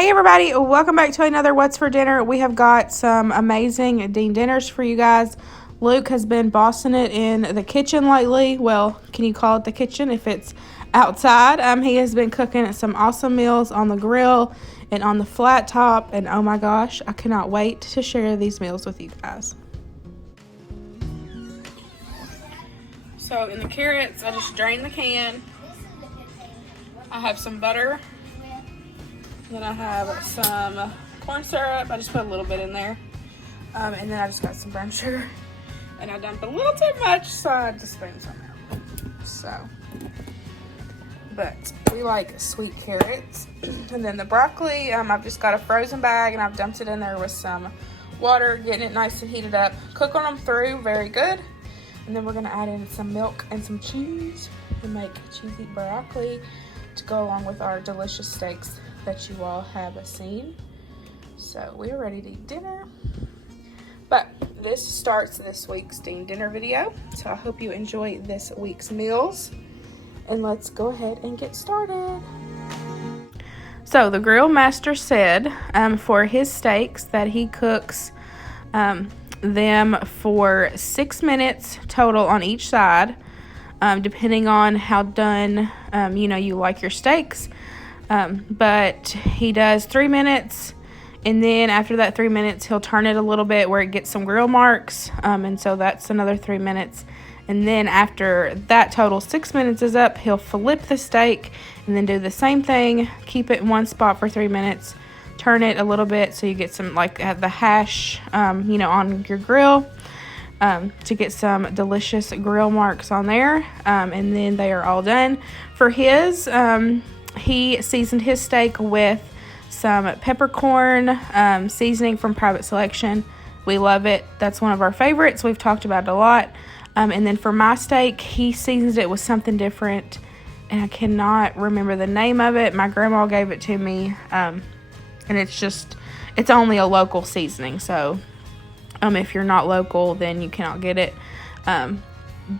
Hey everybody, welcome back to another What's for Dinner. We have got some amazing Dean dinners for you guys. Luke has been bossing it in the kitchen lately. Well, can you call it the kitchen if it's outside? He has been cooking some awesome meals on the grill and on the flat top, and oh my gosh, I cannot wait to share these meals with you guys. So in the carrots, I just drained the can. I have some butter. Then I have some corn syrup. I just put a little bit in there. And then I just got some brown sugar. And I dumped a little too much, so I just strained some out. So, but we like sweet carrots. And then the broccoli, I've just got a frozen bag and I've dumped it in there with some water, getting it nice and heated up. Cooking them through, very good. And then we're gonna add in some milk and some cheese to make cheesy broccoli to go along with our delicious steaks that you all have seen. So we're ready to eat dinner. But this starts this week's Dean dinner video. So I hope you enjoy this week's meals. And let's go ahead and get started. So the grill master said for his steaks that he cooks them for 6 minutes total on each side, depending on how done you like your steaks. But he does 3 minutes, and then after that 3 minutes he'll turn it a little bit where it gets some grill marks, and so that's another 3 minutes. And then after that total 6 minutes is up, he'll flip the steak and then do the same thing, keep it in one spot for 3 minutes, turn it a little bit so you get some like the hash on your grill, to get some delicious grill marks on there, and then they are all done. For his he seasoned his steak with some peppercorn seasoning from Private Selection. We love it. That's one of our favorites. We've talked about it a lot. And then for my steak, he seasons it with something different, and I cannot remember the name of it. My grandma gave it to me, and it's only a local seasoning. So if you're not local, then you cannot get it.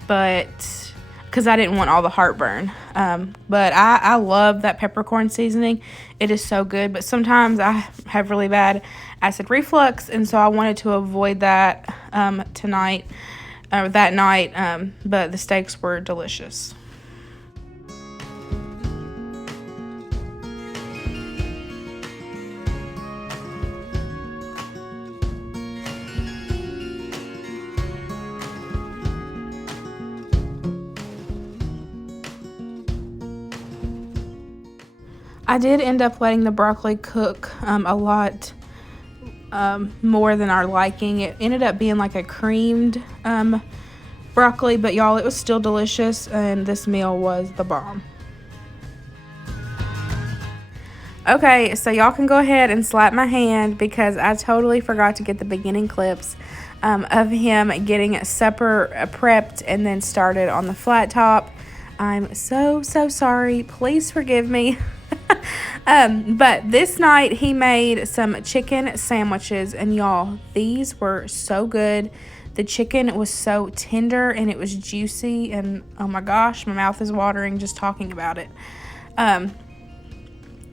But because I didn't want all the heartburn. But I love that peppercorn seasoning. It is so good. But sometimes I have really bad acid reflux, and so I wanted to avoid that that night. But the steaks were delicious. I did end up letting the broccoli cook a lot more than our liking. It ended up being like a creamed broccoli, but y'all, it was still delicious, and this meal was the bomb. Okay, so y'all can go ahead and slap my hand because I totally forgot to get the beginning clips of him getting supper prepped and then started on the flat top. I'm so sorry. Please forgive me. But this night he made some chicken sandwiches, and y'all, these were so good. The chicken was so tender and it was juicy, and oh my gosh, my mouth is watering just talking about it.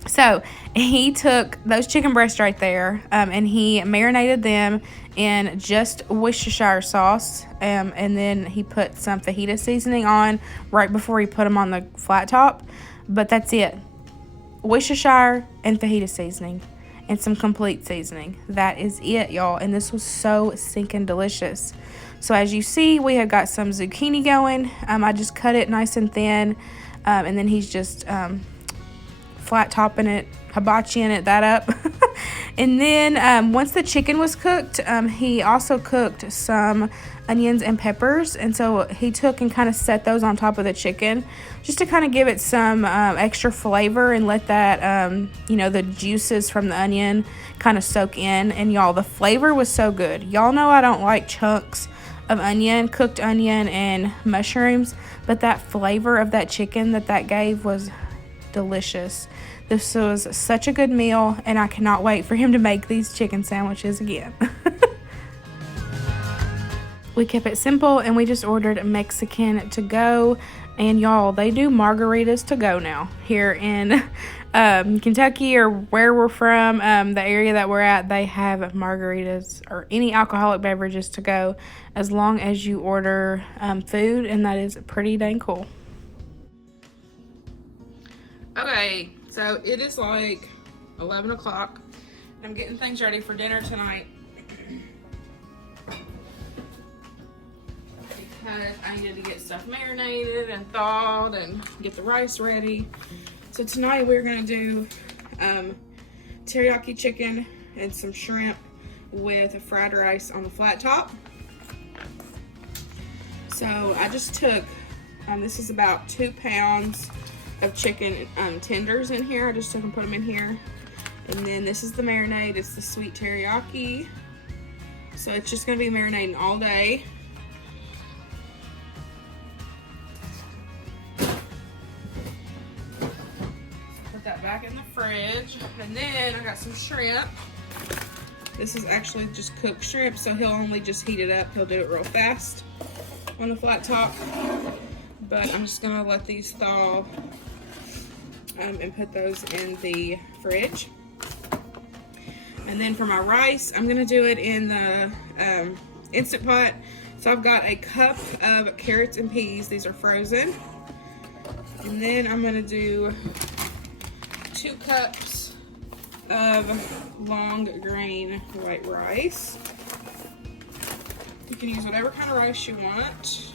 So he took those chicken breasts right there, and he marinated them in just Worcestershire sauce, and then he put some fajita seasoning on right before he put them on the flat top. But that's it. Worcestershire and fajita seasoning and some complete seasoning. That is it, y'all, and this was so stinking delicious. So as you see, we have got some zucchini going. I just cut it nice and thin, and then he's just flat topping it, hibachiing it that up. And then once the chicken was cooked, he also cooked some onions and peppers, and so he took and kind of set those on top of the chicken just to kind of give it some extra flavor and let that the juices from the onion kind of soak in. And y'all, the flavor was so good. Y'all know I don't like chunks of cooked onion and mushrooms, but that flavor of that chicken that gave was delicious. This was such a good meal, and I cannot wait for him to make these chicken sandwiches again. We kept it simple, and we just ordered Mexican to go. And y'all, they do margaritas to go now here in Kentucky, or where we're from, the area that we're at. They have margaritas or any alcoholic beverages to go as long as you order food, and that is pretty dang cool. Okay, so it is like 11 o'clock. I'm getting things ready for dinner tonight because I needed to get stuff marinated and thawed and get the rice ready. So tonight we're gonna do teriyaki chicken and some shrimp with fried rice on the flat top. So I just took, this is about 2 pounds of chicken tenders in here. I just took and put them in here. And then this is the marinade. It's the sweet teriyaki. So it's just gonna be marinating all day. Put that back in the fridge. And then I got some shrimp. This is actually just cooked shrimp, so he'll only just heat it up. He'll do it real fast on the flat top. But I'm just gonna let these thaw and put those in the fridge. And then for my rice, I'm gonna do it in the Instant Pot. So I've got a cup of carrots and peas. These are frozen. And then I'm gonna do 2 cups of long grain white rice. You can use whatever kind of rice you want.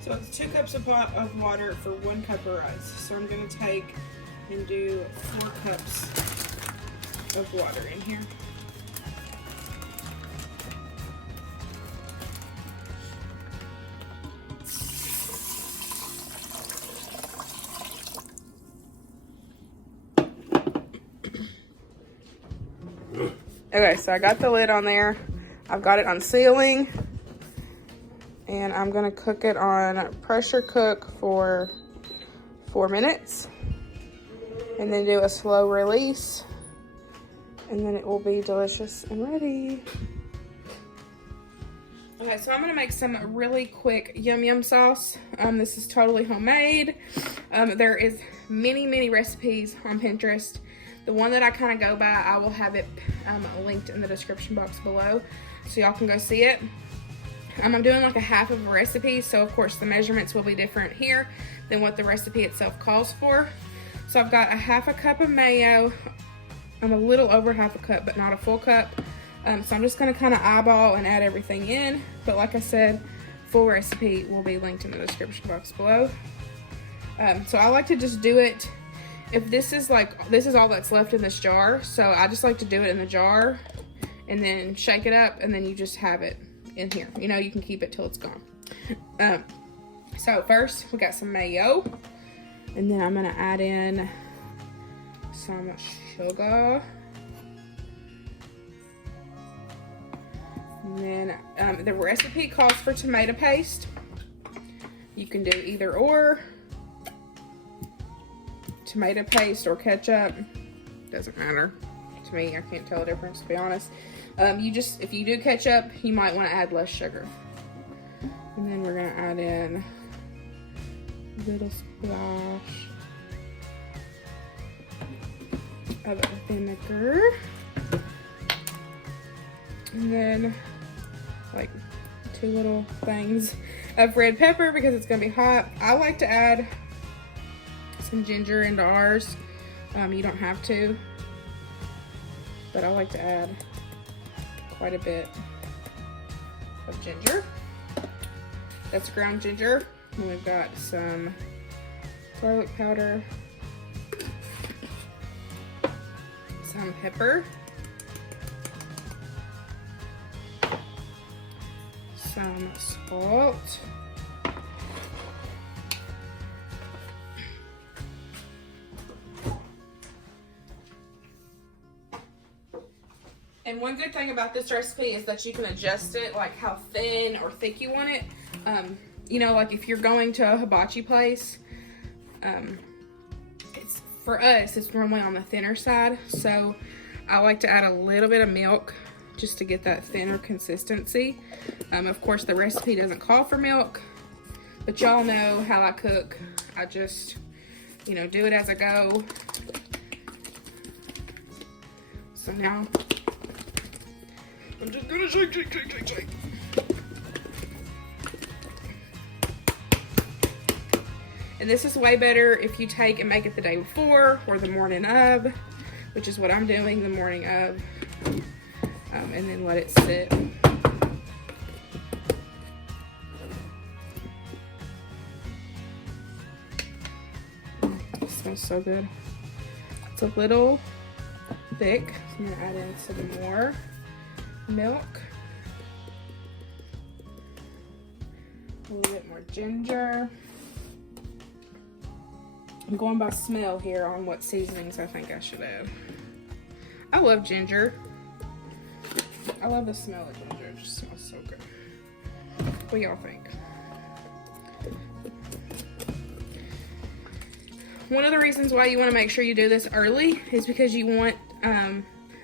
So it's 2 cups of water for 1 cup of rice. So I'm going to take and do 4 cups of water in here. Okay, so I got the lid on there. I've got it on sealing. And I'm gonna cook it on pressure cook for 4 minutes. And then do a slow release. And then it will be delicious and ready. Okay, so I'm gonna make some really quick yum yum sauce. This is totally homemade. There is many recipes on Pinterest. The one that I kind of go by, I will have it linked in the description box below, so y'all can go see it. I'm doing like a half of a recipe, so of course the measurements will be different here than what the recipe itself calls for. So I've got a half a cup of mayo. I'm a little over half a cup, but not a full cup. So I'm just gonna kind of eyeball and add everything in. But like I said, full recipe will be linked in the description box below. So I like to just do it, if this is all that's left in this jar, so I just like to do it in the jar and then shake it up, and then you just have it in here. You know, you can keep it till it's gone. So first we got some mayo, and then I'm gonna add in some sugar. And then the recipe calls for tomato paste. You can do either or. Tomato paste or ketchup, doesn't matter to me. I can't tell the difference, to be honest. If you do ketchup, you might want to add less sugar. And then we're gonna add in a little splash of vinegar, and then like 2 little things of red pepper because it's gonna be hot. I like to add some ginger into ours. You don't have to, but I like to add quite a bit of ginger. That's ground ginger. And we've got some garlic powder, some pepper, some salt, and one good thing about this recipe is that you can adjust it like how thin or thick you want it. You know, like if you're going to a hibachi place, for us, it's normally on the thinner side, so I like to add a little bit of milk just to get that thinner consistency. Of course, the recipe doesn't call for milk, but y'all know how I cook. I just, you know, do it as I go. So now, I'm just gonna shake. And this is way better if you take and make it the day before or the morning of, which is what I'm doing, the morning of, and then let it sit. It smells so good. It's a little thick, so I'm gonna add in some more milk, a little bit more ginger. I'm going by smell here on what seasonings I think I should add. I love ginger. I love the smell of ginger. It just smells so good. What do y'all think? One of the reasons why you want to make sure you do this early is because you want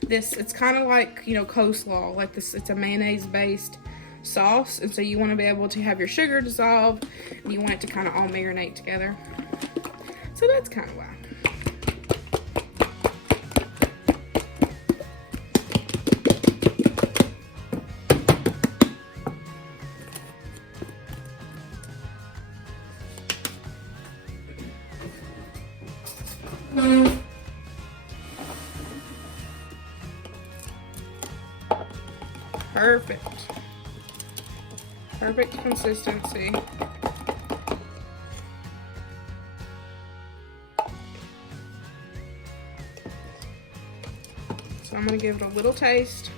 this, it's kind of like, you know, coleslaw. Like this, it's a mayonnaise based sauce. And so you want to be able to have your sugar dissolve. And you want it to kind of all marinate together. So that's kind of why. Perfect. Perfect consistency. So I'm going to give it a little taste.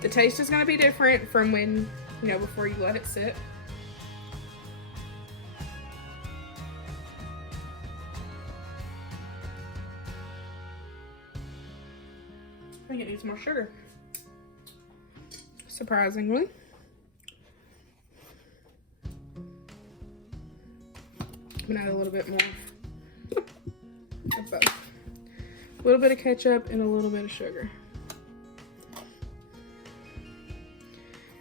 The taste is going to be different from when, you know, before you let it sit. I think it needs more sugar, surprisingly. I'm going to add a little bit more of both. A little bit of ketchup and a little bit of sugar.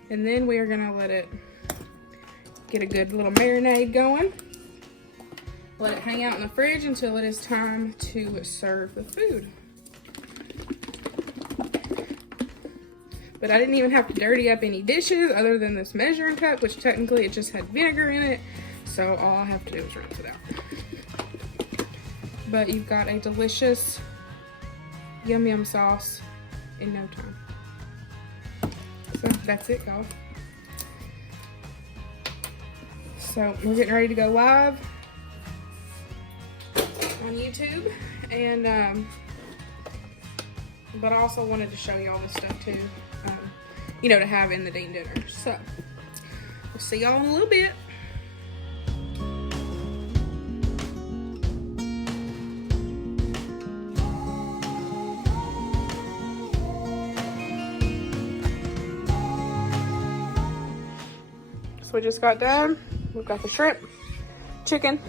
And then we are gonna let it get a good little marinade going. Let it hang out in the fridge until it is time to serve the food. But I didn't even have to dirty up any dishes other than this measuring cup, which technically it just had vinegar in it. So all I have to do is rinse it out. But you've got a delicious yum yum sauce in no time. So that's it, y'all. So we're getting ready to go live on YouTube, and but I also wanted to show y'all this stuff too, you know, to have in the Dean dinner. So we'll see y'all in a little bit. We just got done. We've got the shrimp, chicken,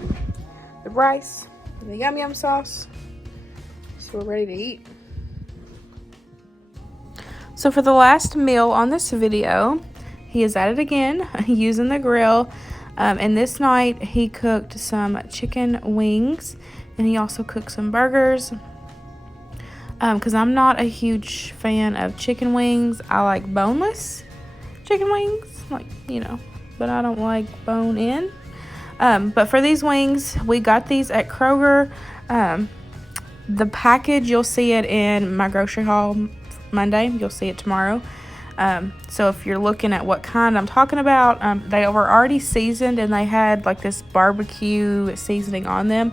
the rice, and the yum yum sauce. So we're ready to eat. So for the last meal on this video, he is at it again using the grill. And this night he cooked some chicken wings, and he also cooked some burgers. Because I'm not a huge fan of chicken wings. I like boneless chicken wings, like, you know, but I don't like bone in. But for these wings, we got these at Kroger. The package, you'll see it in my grocery haul Monday. You'll see it tomorrow. So if you're looking at what kind I'm talking about, they were already seasoned and they had like this barbecue seasoning on them.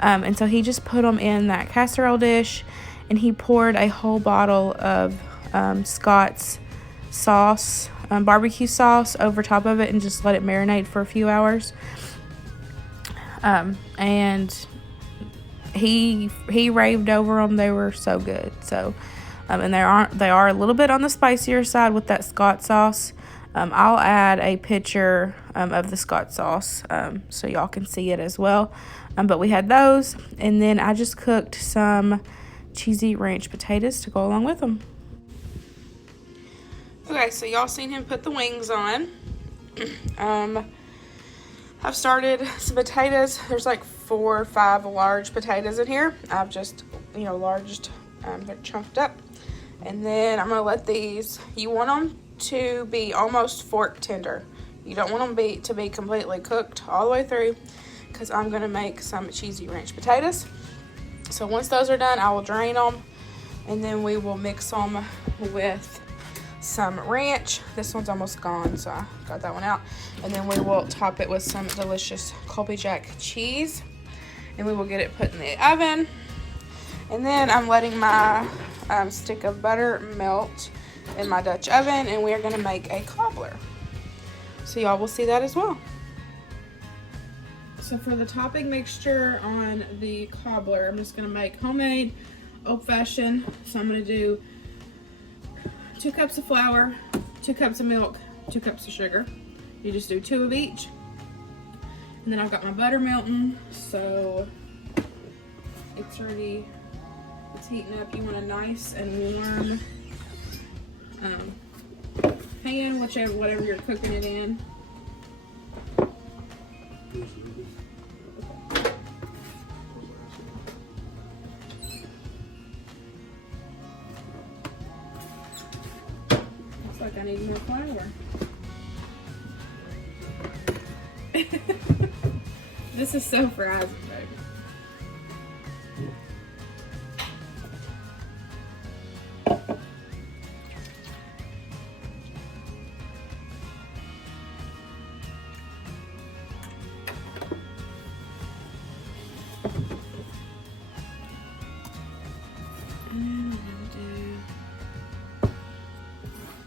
And so he just put them in that casserole dish and he poured a whole bottle of Scott's sauce, barbecue sauce, over top of it and just let it marinate for a few hours. And he raved over them. They were so good. So, and they are a little bit on the spicier side with that Scott sauce. I'll add a picture of the Scott sauce so y'all can see it as well. But we had those, and then I just cooked some cheesy ranch potatoes to go along with them. Okay, so y'all seen him put the wings on. I've started some potatoes. There's like 4 or 5 large potatoes in here. I've just, they're chunked up. And then I'm gonna let these, you want them to be almost fork tender. You don't want them to be completely cooked all the way through, because I'm gonna make some cheesy ranch potatoes. So once those are done, I will drain them, and then we will mix them with some ranch. This one's almost gone, so I got that one out. And then we will top it with some delicious Colby Jack cheese, and we will get it put in the oven. And then I'm letting my stick of butter melt in my Dutch oven, and we are going to make a cobbler. So y'all will see that as well. So for the topping mixture on the cobbler, I'm just going to make homemade old-fashioned. So I'm going to do 2 cups of flour, 2 cups of milk, 2 cups of sugar. You just do 2 of each. And then I've got my butter melting, so it's ready. It's heating up. You want a nice and warm pan, whatever you're cooking it in. Looks like I need more flour. This is so for Isaac, baby.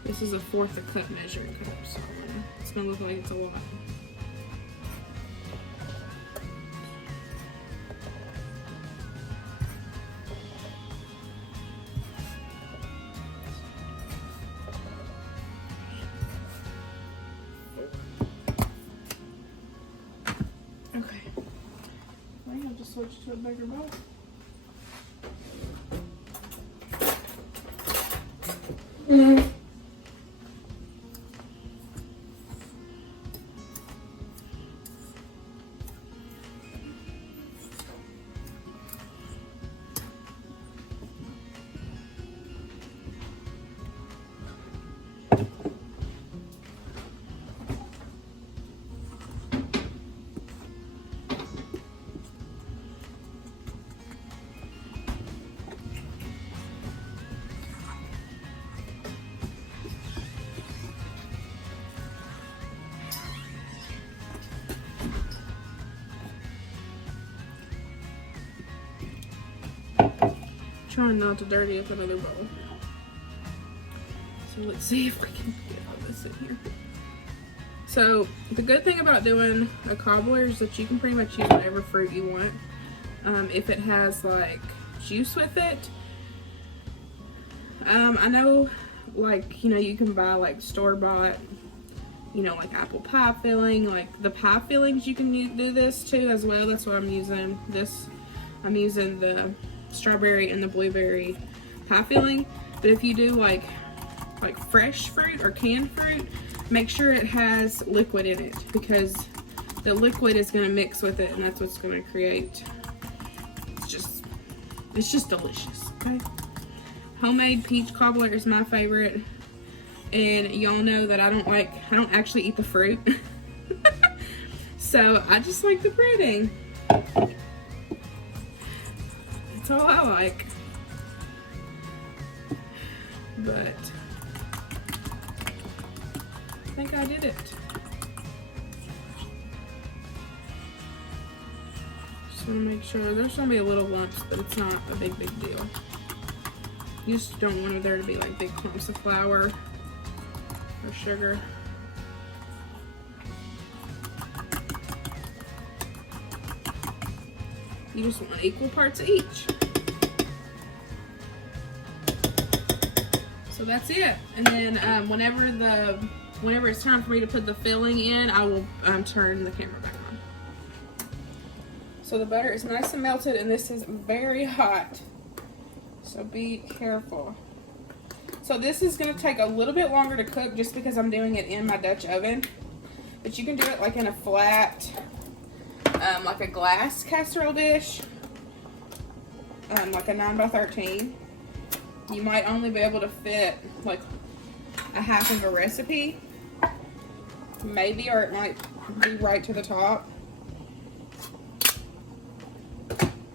This is a 1/4 a cup measuring cup, so it's gonna look like it's a lot. Okay, I have to switch to a bigger bowl. Trying not to dirty up another bowl. So let's see if we can get all this in here. So the good thing about doing a cobbler is that you can pretty much use whatever fruit you want. If it has like juice with it. I know, like, you can buy like store-bought, like apple pie filling, like the pie fillings you can do this too as well. That's what I'm using. I'm using the strawberry and the blueberry pie filling. But if you do like fresh fruit or canned fruit, make sure it has liquid in it, because the liquid is going to mix with it, and that's what's going to create, it's just delicious. Okay, homemade peach cobbler is my favorite, and y'all know that I don't actually eat the fruit. So I just like the breading. That's all I like. But I think I did it. Just want to make sure there's going to be a little lumps, but it's not a big deal. You just don't want there to be like big clumps of flour or sugar. You just want equal parts of each. So that's it. And then whenever it's time for me to put the filling in, I will turn the camera back on. So the butter is nice and melted, and this is very hot. So be careful. So this is going to take a little bit longer to cook just because I'm doing it in my Dutch oven. But you can do it like in a flat, like a glass casserole dish, like a 9x13. You might only be able to fit like a half of a recipe, maybe, or it might be right to the top.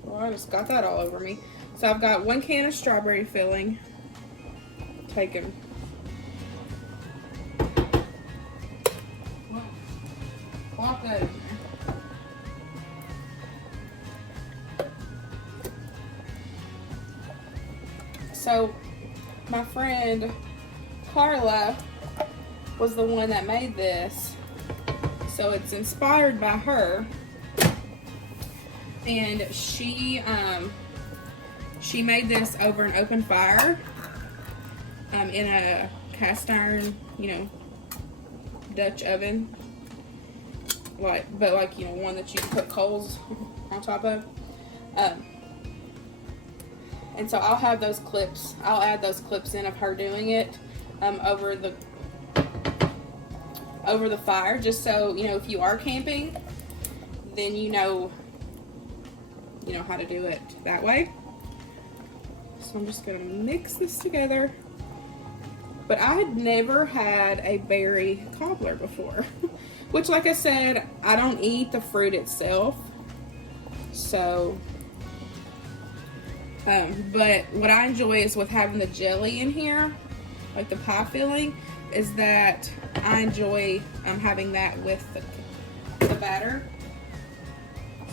Well, I just got that all over me. So I've got 1 can of strawberry filling. Taken. Plop that in there. So my friend Carla was the one that made this, so it's inspired by her, and she made this over an open fire in a cast iron, Dutch oven, but one that you put coals on top of. And so I'll have those clips. I'll add those clips in of her doing it over the fire, just so if you are camping, then you know how to do it that way. So I'm just gonna mix this together. But I had never had a berry cobbler before, which, like I said, I don't eat the fruit itself. So. But what I enjoy is with having the jelly in here, like the pie filling, is that I enjoy having that with the batter.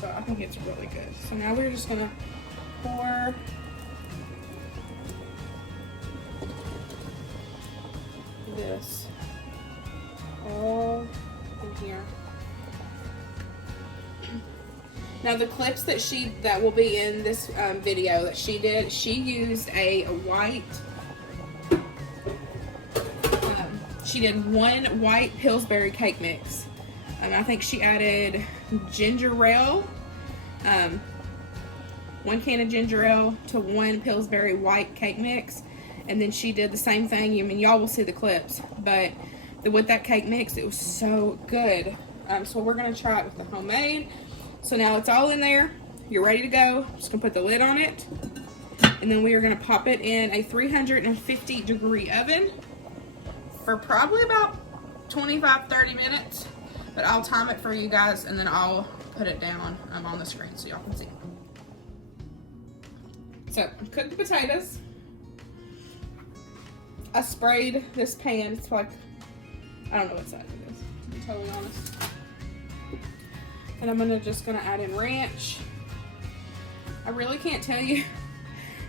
So I think it's really good. So now we're just gonna pour this all in here. Now the clips that will be in this video that she did, she used a white, she did 1 white Pillsbury cake mix. I think she added ginger ale, 1 can of ginger ale to 1 Pillsbury white cake mix. And then she did the same thing. I mean, y'all will see the clips, but with that cake mix, it was so good. So we're gonna try it with the homemade. So now it's all in there. You're ready to go. Just gonna put the lid on it. And then we are gonna pop it in a 350-degree oven for probably about 25-30 minutes. But I'll time it for you guys, and then I'll put it down on the screen so y'all can see. So I cooked the potatoes. I sprayed this pan. It's like, I don't know what size it is, to be totally honest. And I'm just gonna add in ranch. I really can't tell you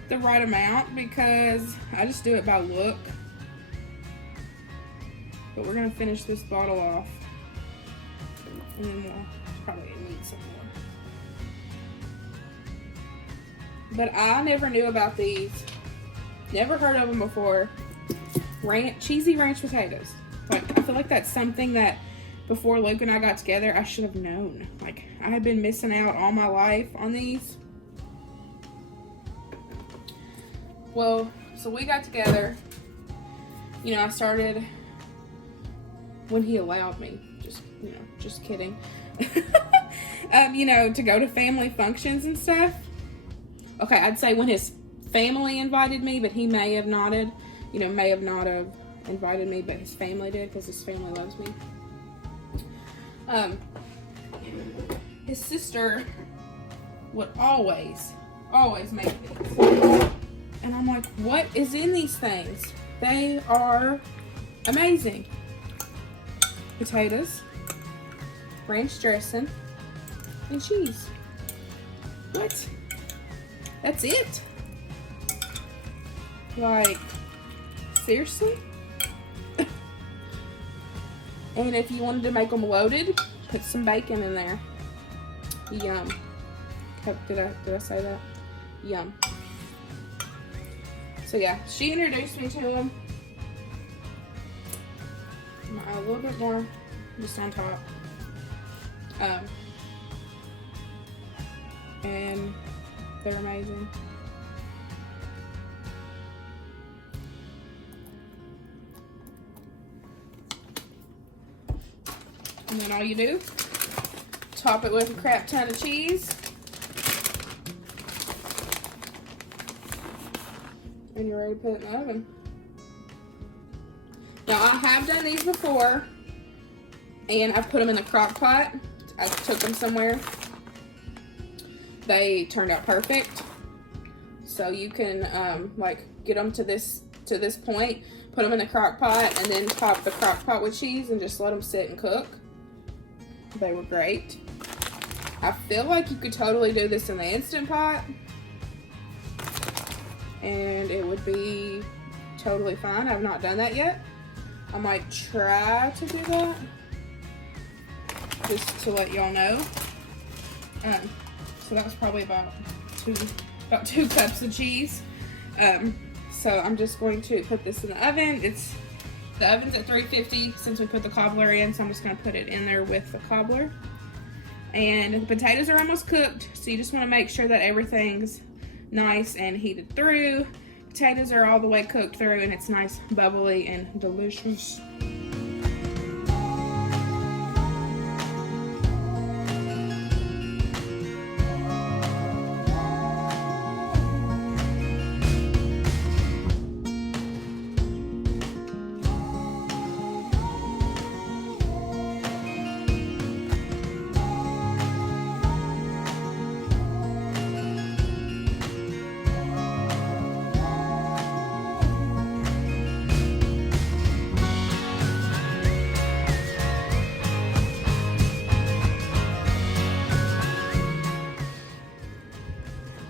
the right amount because I just do it by look. But we're gonna finish this bottle off, and then we'll probably need some more. But I never knew about these. Never heard of them before. Cheesy ranch potatoes. Like, I feel like that's something that before Luke and I got together, I should have known. Like, I had been missing out all my life on these. Well, so we got together. I started when he allowed me. Just kidding. To go to family functions and stuff. Okay, I'd say when his family invited me, but he may have not have invited me, but his family did because his family loves me. His sister would always make these. And I'm like, what is in these things? They are amazing. Potatoes, ranch dressing, and cheese. What? That's it? Like, seriously? And if you wanted to make them loaded, put some bacon in there. Yum. Did I say that? Yum. So yeah, she introduced me to them. A little bit more just on top. And they're amazing. And then all you do, top it with a crap ton of cheese. And you're ready to put it in the oven. Now, I have done these before, and I've put them in the crock pot. I took them somewhere. They turned out perfect. So you can like get them to this point, put them in the crock pot, and then top the crock pot with cheese and just let them sit and cook. They were great. I feel like you could totally do this in the Instant Pot, and it would be totally fine. I've not done that yet. I might try to do that, just to let y'all know. So that was probably about two cups of cheese. So I'm just going to put this in the oven. The oven's at 350 since we put the cobbler in, so I'm just gonna put it in there with the cobbler. And the potatoes are almost cooked, so you just wanna make sure that everything's nice and heated through. Potatoes are all the way cooked through, and it's nice, bubbly, and delicious.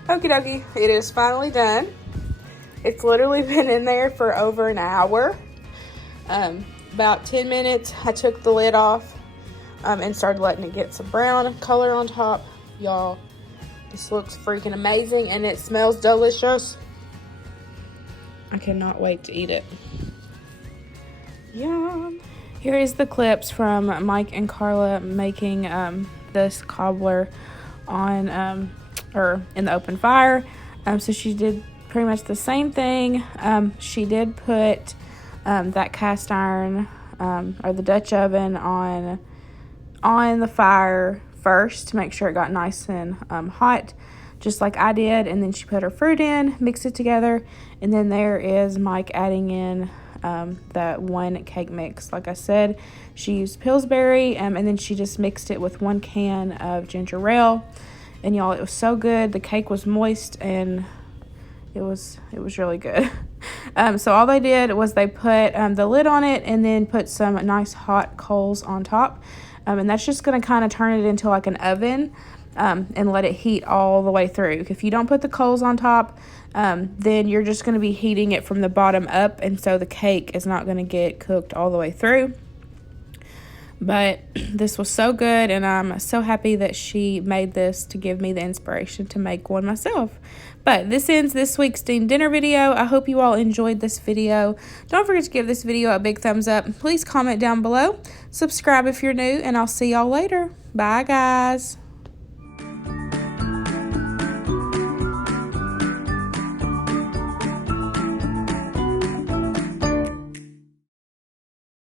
Okie dokie, it is finally done. It's literally been in there for over an hour. About 10 minutes, I took the lid off and started letting it get some brown color on top. Y'all, this looks freaking amazing, and it smells delicious. I cannot wait to eat it. Yum. Here is the clips from Mike and Carla making this cobbler on or in the open fire. So she did pretty much the same thing. She did put that cast iron or the Dutch oven on the fire first to make sure it got nice and hot, just like I did. And then she put her fruit in, mixed it together, and then there is Mike adding in that one cake mix. Like I said, she used Pillsbury, and then she just mixed it with 1 can of ginger ale. And y'all, it was so good. The cake was moist, and it was really good. So all they did was they put the lid on it and then put some nice hot coals on top. And that's just going to kind of turn it into like an oven and let it heat all the way through. If you don't put the coals on top, then you're just going to be heating it from the bottom up, and so the cake is not going to get cooked all the way through. But this was so good, and I'm so happy that she made this to give me the inspiration to make one myself. But this ends this week's themed dinner video. I hope you all enjoyed this video. Don't forget to give this video a big thumbs up. Please comment down below. Subscribe if you're new, and I'll see y'all later. Bye, guys.